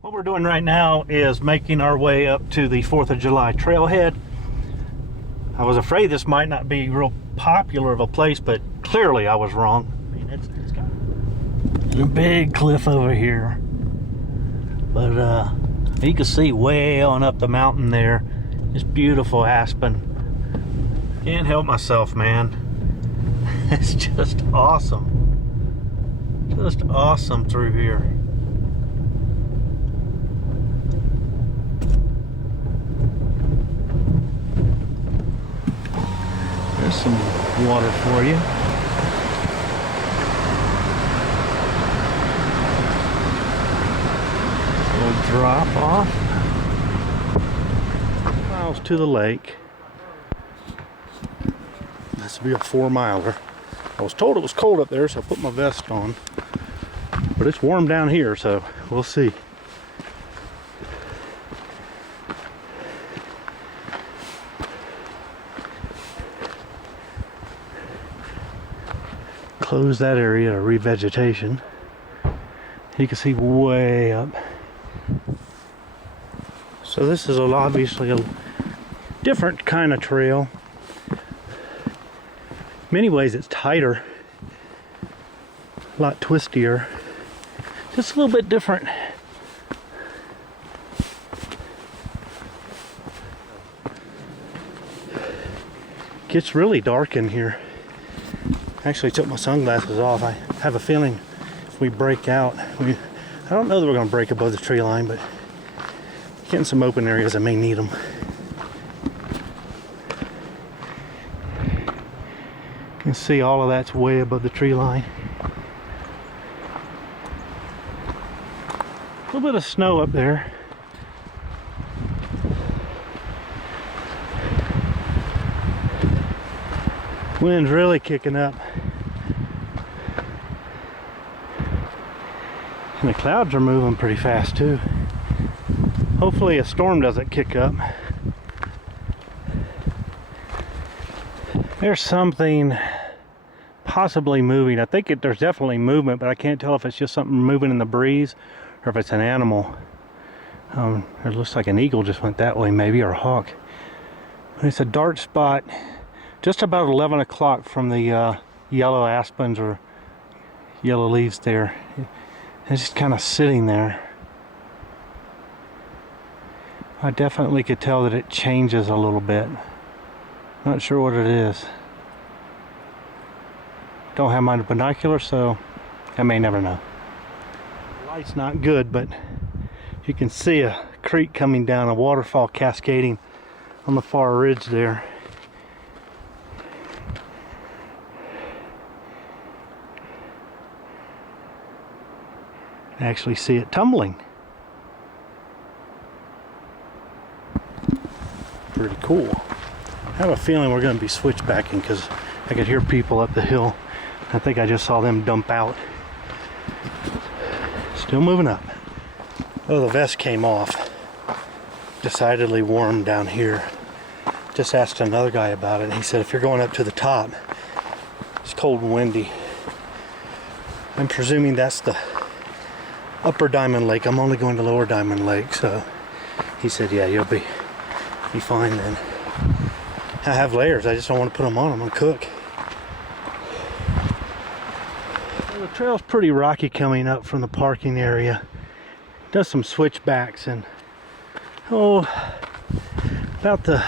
What we're doing right now is making our way up to the 4th of July trailhead. I was afraid this might not be real popular of a place, but clearly I was wrong. I mean, it's got a big cliff over here, but you can see way on up the mountain there, this beautiful aspen. Can't help myself, man. It's just awesome. Just awesome through here. There's some water for you. A little drop off. Miles to the lake. This will be a 4-miler. I was told it was cold up there, so I put my vest on. But it's warm down here, so we'll see. Close that area to revegetation. You can see way up. So this is obviously a different kind of trail. In many ways it's tighter, a lot twistier, just a little bit different. Gets really dark in here. Actually took my sunglasses off. I have a feeling if we break out, I don't know that we're going to break above the tree line, but getting some open areas, I may need them. You can see all of that's way above the tree line. A little bit of snow up there. Wind's really kicking up. And the clouds are moving pretty fast too. Hopefully a storm doesn't kick up. There's something possibly moving. I think there's definitely movement, but I can't tell if it's just something moving in the breeze or if it's an animal. It looks like an eagle just went that way, maybe, or a hawk. It's a dark spot just about 11 o'clock from the yellow aspens or yellow leaves there. It's just kind of sitting there. I definitely could tell that it changes a little bit. Not sure what it is. Don't have my binoculars, so I may never know. The light's not good, but you can see a creek coming down, a waterfall cascading on the far ridge there. I actually see it tumbling. Pretty cool. I have a feeling we're going to be switchbacking because I could hear people up the hill. I think I just saw them dump out. Still moving up. Oh, the vest came off. Decidedly warm down here. Just asked another guy about it, and he said if you're going up to the top, it's cold and windy. I'm presuming that's the Upper Diamond Lake. I'm only going to Lower Diamond Lake, so he said, yeah, you'll be fine then. I have layers, I just don't want to put them on. I'm going to cook. Well, the trail's pretty rocky coming up from the parking area. Does some switchbacks, and about the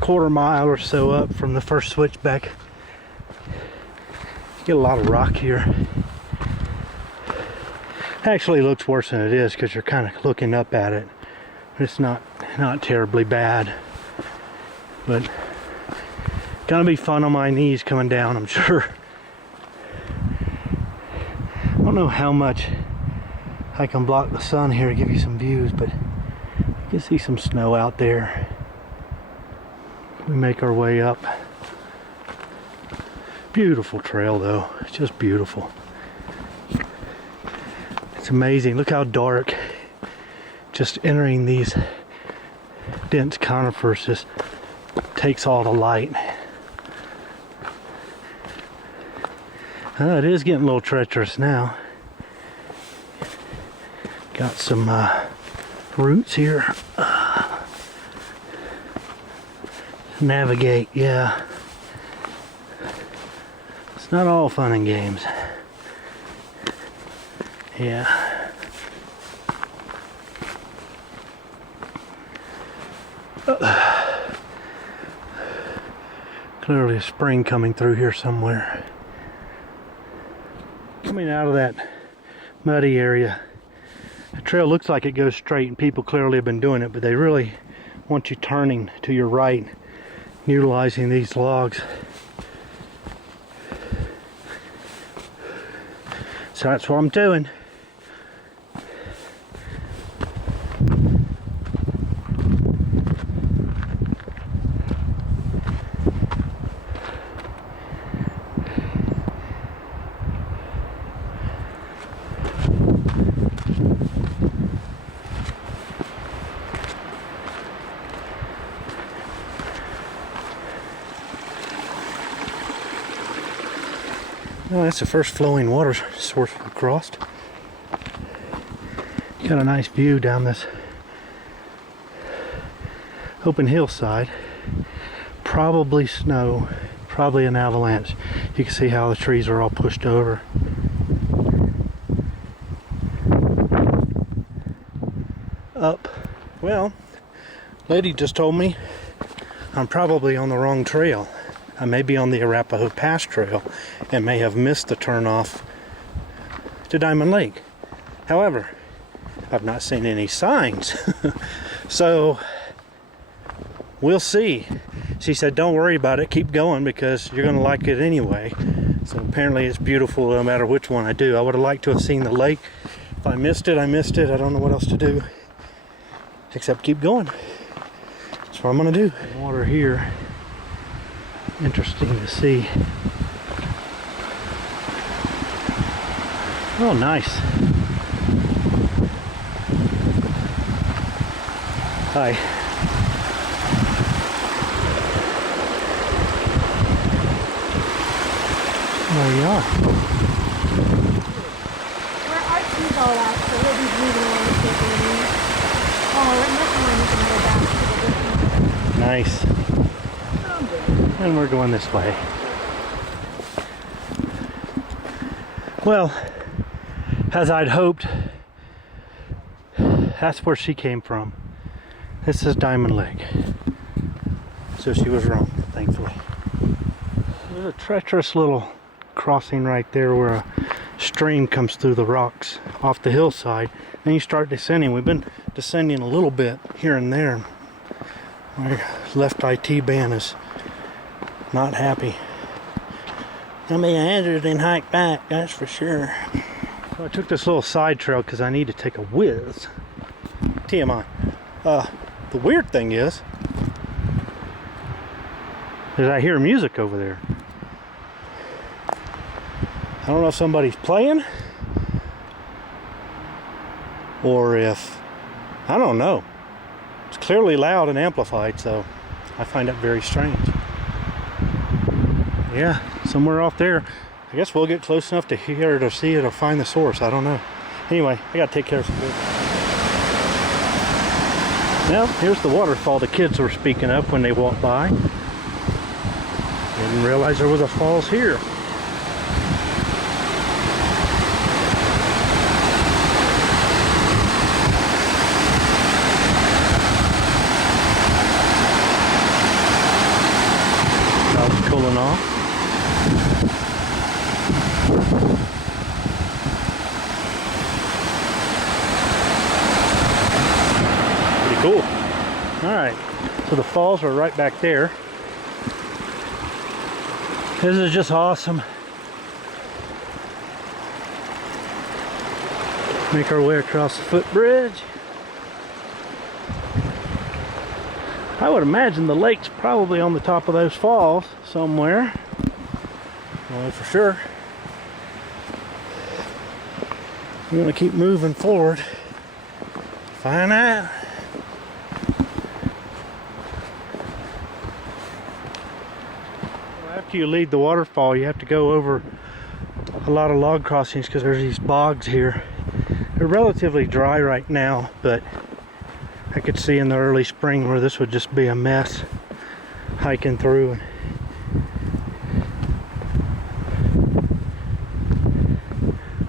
1/4 mile or so up from the first switchback, you get a lot of rock here. Actually looks worse than it is because you're kind of looking up at it. It's not terribly bad, but gonna be fun on my knees coming down, I'm sure. I don't know how much I can block the sun here to give you some views, but you can see some snow out there. We make our way up. Beautiful trail though, it's just beautiful. It's amazing, look how dark. Just entering these dense conifers just takes all the light. It is getting a little treacherous now. Got some roots here. Navigate, yeah. It's not all fun and games. Yeah. Clearly a spring coming through here somewhere. Coming out of that muddy area, the trail looks like it goes straight, and people clearly have been doing it, but they really want you turning to your right, utilizing these logs. So that's what I'm doing. Oh, that's the first flowing water source we've crossed. Got a nice view down this open hillside. Probably snow, probably an avalanche. You can see how the trees are all pushed over. Up. Well, lady just told me I'm probably on the wrong trail. I may be on the Arapahoe Pass Trail and may have missed the turnoff to Diamond Lake. However, I've not seen any signs. So, we'll see. She said, don't worry about it, keep going because you're going to like it anyway. So apparently it's beautiful no matter which one I do. I would have liked to have seen the lake. If I missed it, I missed it. I don't know what else to do except keep going. That's what I'm going to do. Water here. Interesting to see. Oh, nice. Hi. There you are. Our trees all out, so we'll be moving along the paper. Oh, and that's mine is another basket. Nice. And we're going this way. Well, as I'd hoped, that's where she came from. This is Diamond Lake. So she was wrong, thankfully. There's a treacherous little crossing right there where a stream comes through the rocks off the hillside. Then you start descending. We've been descending a little bit here and there. My left IT band is not happy. I'll be hazard and hike back, that's for sure. So I took this little side trail because I need to take a whiz. TMI. The weird thing is I hear music over there. I don't know if somebody's playing or if, I don't know. It's clearly loud and amplified, so I find it very strange. Yeah, somewhere off there. I guess we'll get close enough to hear it or see it or find the source. I don't know. Anyway, I gotta take care of some business. Well, here's the waterfall the kids were speaking of when they walked by. Didn't realize there was a falls here. Clouds cooling off. Cool. All right, so the falls are right back there. This is just awesome. Make our way across the footbridge. I would imagine the lake's probably on the top of those falls somewhere. Well, for sure. We're gonna keep moving forward. Find out. After you leave the waterfall, you have to go over a lot of log crossings because there's these bogs here. They're relatively dry right now, but I could see in the early spring where this would just be a mess hiking through.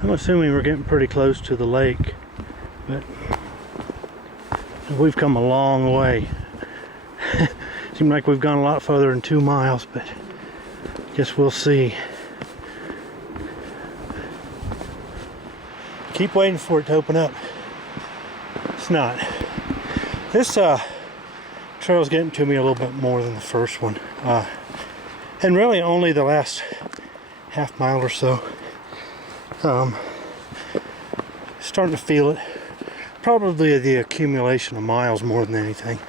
I'm assuming we're getting pretty close to the lake, but we've come a long way. Seems like we've gone a lot further than 2 miles, but guess we'll see. Keep waiting for it to open up. It's not. This trail's getting to me a little bit more than the first one. And really only the last half mile or so. Starting to feel it. Probably the accumulation of miles more than anything.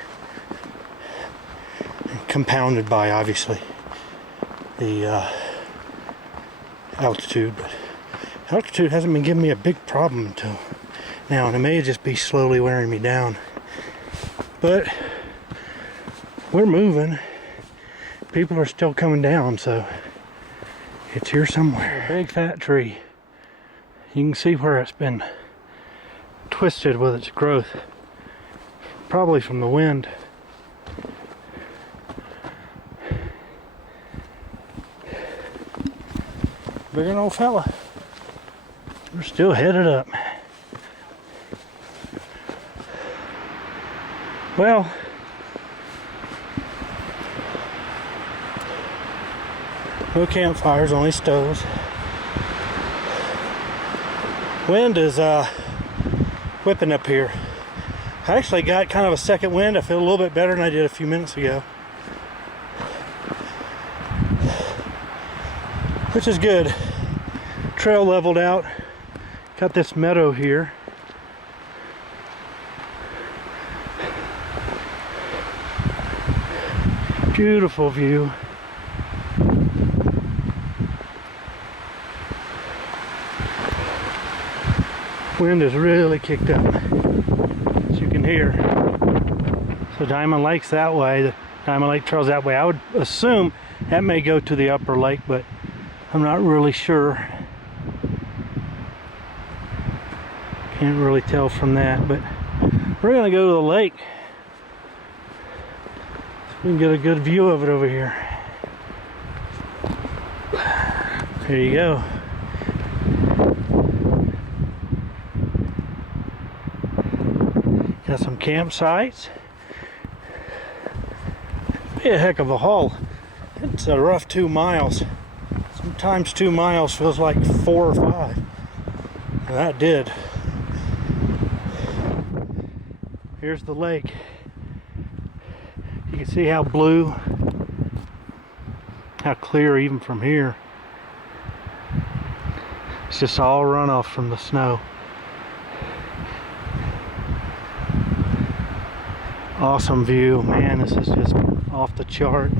And compounded by, obviously, the altitude. But altitude hasn't been giving me a big problem until now, and it may just be slowly wearing me down. But we're moving. People are still coming down, so it's here somewhere. A big fat tree. You can see where it's been twisted with its growth, probably from the wind. Big old fella. We're still headed up. Well, no campfires, only stoves. Wind is whipping up here. I actually got kind of a second wind. I feel a little bit better than I did a few minutes ago, which is good. Trail leveled out. Got this meadow here. Beautiful view. Wind is really kicked up, as you can hear. So Diamond Lake's that way. The Diamond Lake Trail's that way. I would assume that may go to the upper lake, but I'm not really sure. Can't really tell from that, but we're gonna go to the lake. So we can get a good view of it over here. There you go. Got some campsites. Be a heck of a haul. It's a rough 2 miles. Sometimes 2 miles feels like 4 or 5. And that did. Here's the lake. You can see how blue, how clear even from here. It's just all runoff from the snow. Awesome view, man. This is just off the chart.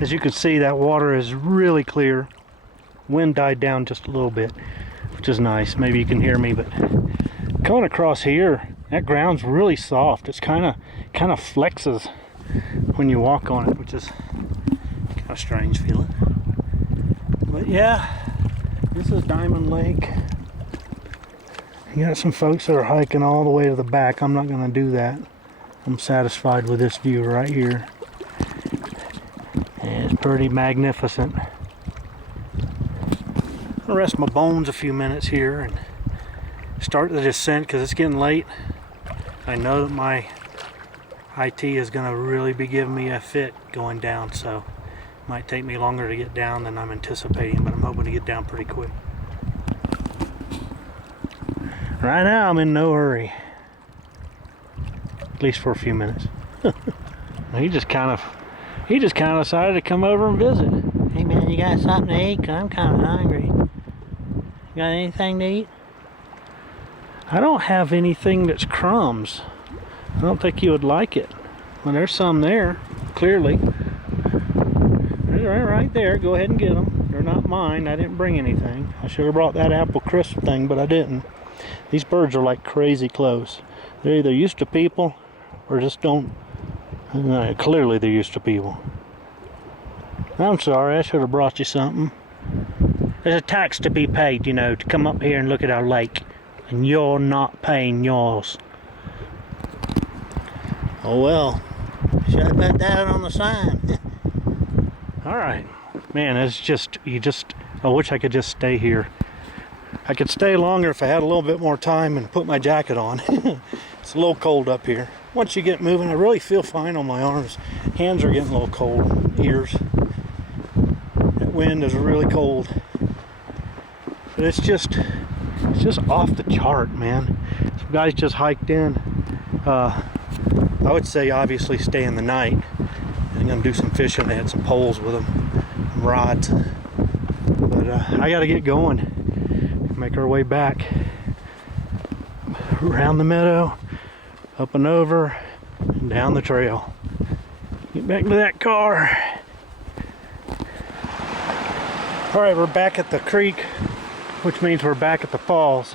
As you can see, that water is really clear. Wind died down just a little bit, which is nice. Maybe you can hear me, but coming across here, that ground's really soft. It's kind of flexes when you walk on it, which is kind of strange feeling. But yeah, this is Diamond Lake. You got some folks that are hiking all the way to the back. I'm not going to do that. I'm satisfied with this view right here. And it's pretty magnificent. I'll rest my bones a few minutes here and start the descent because it's getting late. I know that my IT is going to really be giving me a fit going down, so it might take me longer to get down than I'm anticipating, but I'm hoping to get down pretty quick. Right now I'm in no hurry, at least for a few minutes. He just kind of decided to come over and visit. Hey man, you got something to eat? 'Cause I'm kind of hungry. You got anything to eat? I don't have anything that's crumbs. I don't think you would like it. Well, there's some there, clearly. They're right there. Go ahead and get them. They're not mine. I didn't bring anything. I should have brought that apple crisp thing, but I didn't. These birds are like crazy close. They're either used to people or just don't. Clearly they're used to people. I'm sorry, I should have brought you something. There's a tax to be paid, you know, to come up here and look at our lake. And you're not paying yours. Oh well, should have put that on the sign. Alright. Man, it's just, I wish I could just stay here. I could stay longer if I had a little bit more time and put my jacket on. It's a little cold up here. Once you get moving, I really feel fine on my arms. Hands are getting a little cold. Ears. That wind is really cold. But it's just off the chart, man. Some guys just hiked in. I would say obviously stay in the night. I'm gonna do some fishing. They had some poles with them, some rods. But I gotta get going. Make our way back around the meadow, up and over, and down the trail. Get back to that car. All right, we're back at the creek, which means we're back at the falls.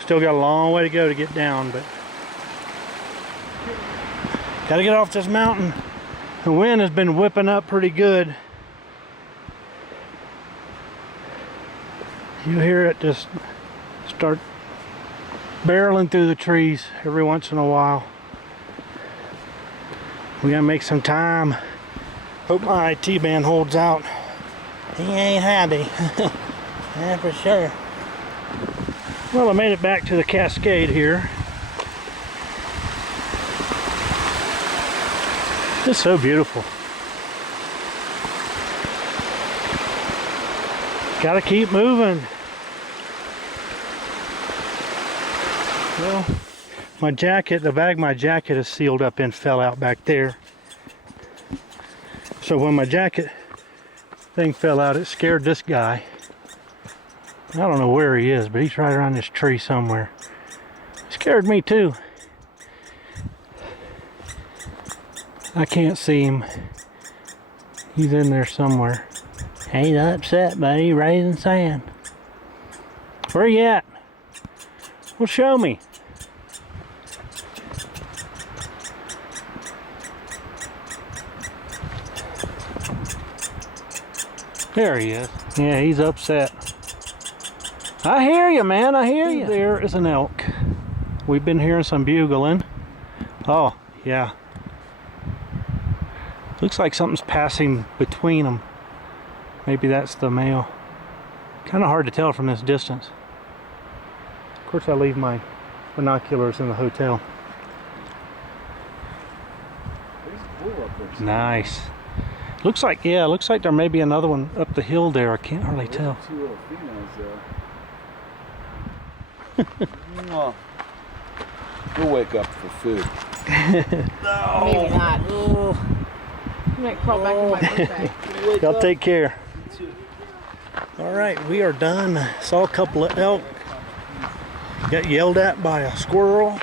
Still got a long way to go to get down, but gotta get off this mountain. The wind has been whipping up pretty good. You hear it just start barreling through the trees every once in a while. We gotta make some time. Hope my IT band holds out. He ain't happy. Yeah, for sure. Well, I made it back to the cascade here. It's so beautiful. Gotta keep moving. Well, my jacket, the bag my jacket is sealed up in fell out back there. So when my jacket thing fell out, it scared this guy. I don't know where he is, but he's right around this tree somewhere. It scared me too. I can't see him. He's in there somewhere. He's upset, buddy. Raising sand. Where you at? Well, show me. There he is. Yeah, he's upset. I hear you, man. I hear you. There is an elk. We've been hearing some bugling. Oh, yeah. Looks like something's passing between them. Maybe that's the male. Kind of hard to tell from this distance. Of course, I leave my binoculars in the hotel. Nice. Looks like, yeah, looks like there may be another one up the hill there. I can't hardly tell. Two little females there. We'll wake up for food. Maybe not. I might crawl back in my book bag. Y'all take care. All right, we are done. Saw a couple of elk. Got yelled at by a squirrel.